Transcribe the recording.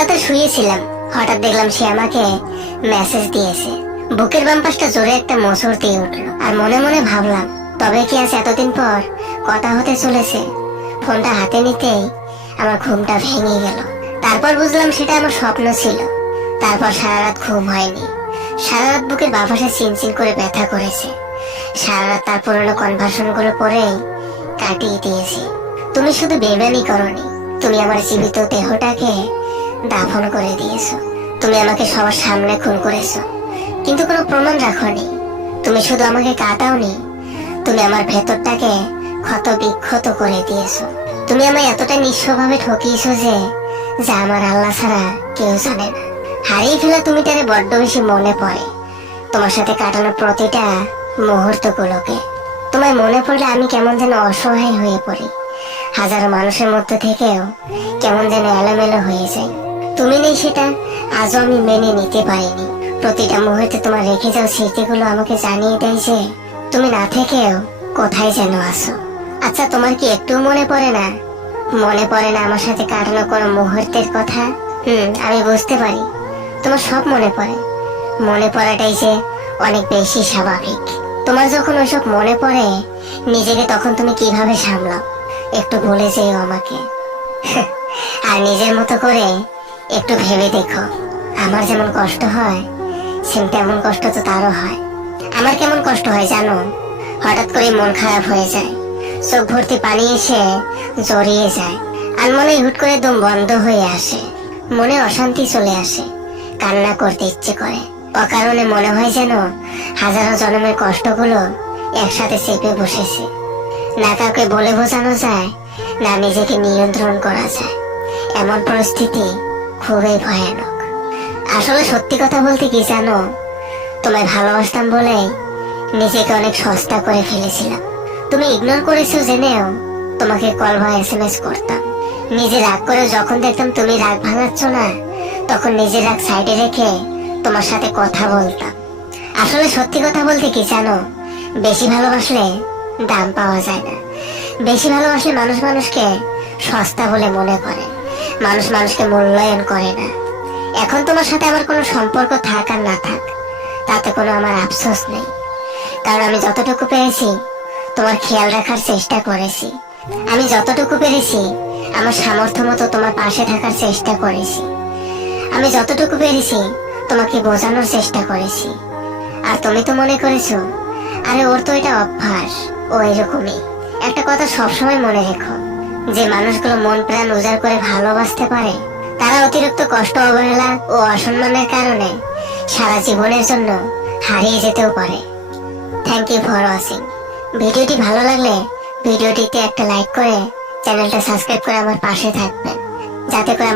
রাতে শুয়েছিলাম, হঠাৎ দেখলাম সে আমাকে মেসেজ দিয়েছে। বুকের বাম পাশটা জোরে একটা মোচড় দিয়ে উঠলো, আর মনে মনে ভাবলাম তবে কি আজ এতদিন পর কথা হতে চলেছে। ফোনটা হাতে নিতেই আমার ঘুমটা ভেঙে গেল। তারপর বুঝলাম সেটা আমার স্বপ্ন ছিল। তারপর সারা রাত ঘুম হয়নি। সারা রাত বুকের বাঁ পাশে চিনচিন করে ব্যথা করেছে। সারা রাত তার পুরনো কনভার্সন গুলো পরেই কাটিয়ে দিয়েছি। তুমি শুধু বেমানি করনি, তুমি আমার জীবিত দেহটাকে দাফন করে দিয়েছো। তুমি আমাকে সবার সামনে খুন করেছো, কিন্তু কোনো প্রমাণ রাখোনি। তুমি শুধু আমাকে কাটাওনি, তুমি আমার ভেতরটাকে ক্ষত বিক্ষত করে দিয়েছো। তুমি আমায় এতটা নিঃস্বভাবে ঠকিয়েছো যে যা আমার আল্লাহ ছাড়া কেউ জানে না। হারিয়ে ফেলা তুমিটারে বড্ড বেশি মনে পড়ে, তোমার সাথে কাটানো প্রতিটা মুহূর্ত গুলোকে। তোমায় মনে পড়লে আমি কেমন যেন অসহায় হয়ে পড়ি। হাজারো মানুষের মধ্যে থেকেও কেমন যেন এলোমেলো হয়ে যায়। তুমি নেই সেটা আজও আমি মেনে নিতে পারিনি। প্রতিটা মুহূর্তে তোমার রেখে যাওয়া স্মৃতিগুলো আমাকে জানিয়ে দেয় যে তুমি না থেকেও কোথায় যেন আসো। আচ্ছা, তোমার কি একটু মনে পড়ে না? মনে পড়ে না আমার সাথে কাটানো কোনো মুহূর্তের কথা? আমি বুঝতে পারি তোমার সব মনে পড়ে। মনে পড়াটাই যে অনেক বেশি স্বাভাবিক। তোমার যখন ওইসব মনে পড়ে, নিজেকে তখন তুমি কিভাবে সামলাও একটু বলে যেও আমাকে। আর নিজের মতো করে একটু ভেবে দেখো, আমার যেমন কষ্ট হয় সেম তেমন কষ্ট তো তারও হয়। আমার কেমন কষ্ট হয় জানো? হঠাৎ করে মন খারাপ হয়ে যায়, চোখ ভর্তি পানি এসে জড়িয়ে যায়, আর মনে হুট করে দম বন্ধ হয়ে আসে। মনে অশান্তি চলে আসে, কান্না করতে ইচ্ছে করে। অকারণে মনে হয় যেন হাজারো জন্মের কষ্টগুলো একসাথে চেপে বসেছে। না কাউকে বলে বোঝানো যায়, না নিজেকে নিয়ন্ত্রণ করা যায়। এমন পরিস্থিতি খুবই ভয়ানক। আসলে সত্যি কথা বলতে কি জানো, তোমায় ভালোবাসতাম বলেই নিজেকে অনেক সস্তা করে ফেলেছিলাম। তুমি ইগনোর করেছো জেনেও তোমাকে কল বা SMS করতাম। নিজে রাগ করে যখন দেখতাম তুমি রাগ ভাঙাচ্ছ না, তখন নিজের রাগ সাইডে রেখে তোমার সাথে কথা বলতাম। আসলে সত্যি কথা বলতে কি জানো, বেশি ভালোবাসলে দাম পাওয়া যায় না। বেশি ভালোবাসলে মানুষ মানুষকে সস্তা বলে মনে করে, মানুষ মানুষকে মূল্যায়ন করে না। এখন তোমার সাথে আমার কোনো সম্পর্ক থাক আর না থাক, তাতে কোনো আমার আফসোস নেই। কারণ আমি যতটুকু পেরেছি তোমার খেয়াল রাখার চেষ্টা করেছি। আমি যতটুকু পেরেছি আমার সামর্থ্য মতো তোমার পাশে থাকার চেষ্টা করেছি। আমি যতটুকু পেরেছি তোমাকে বোঝানোর চেষ্টা করেছি। আর তুমি তো মনে করেছো আরে ওর তো এটা অভ্যাস, ও এরকমই। একটা কথা সবসময় মনে রেখো, যে মানুষগুলো মন প্রাণ উজাড় করে ভালোবাসতে পারে, তারা অতিরিক্ত কষ্ট, অবহেলা ও অসম্মানের কারণে সারা জীবনের জন্য হারিয়ে যেতেও পারে। Thank you for watching. ভিডিওটি ভালো লাগলে ভিডিওটিতে একটা লাইক করে চ্যানেলটা সাবস্ক্রাইব করে আমার পাশে থাকবেন, যাতে করে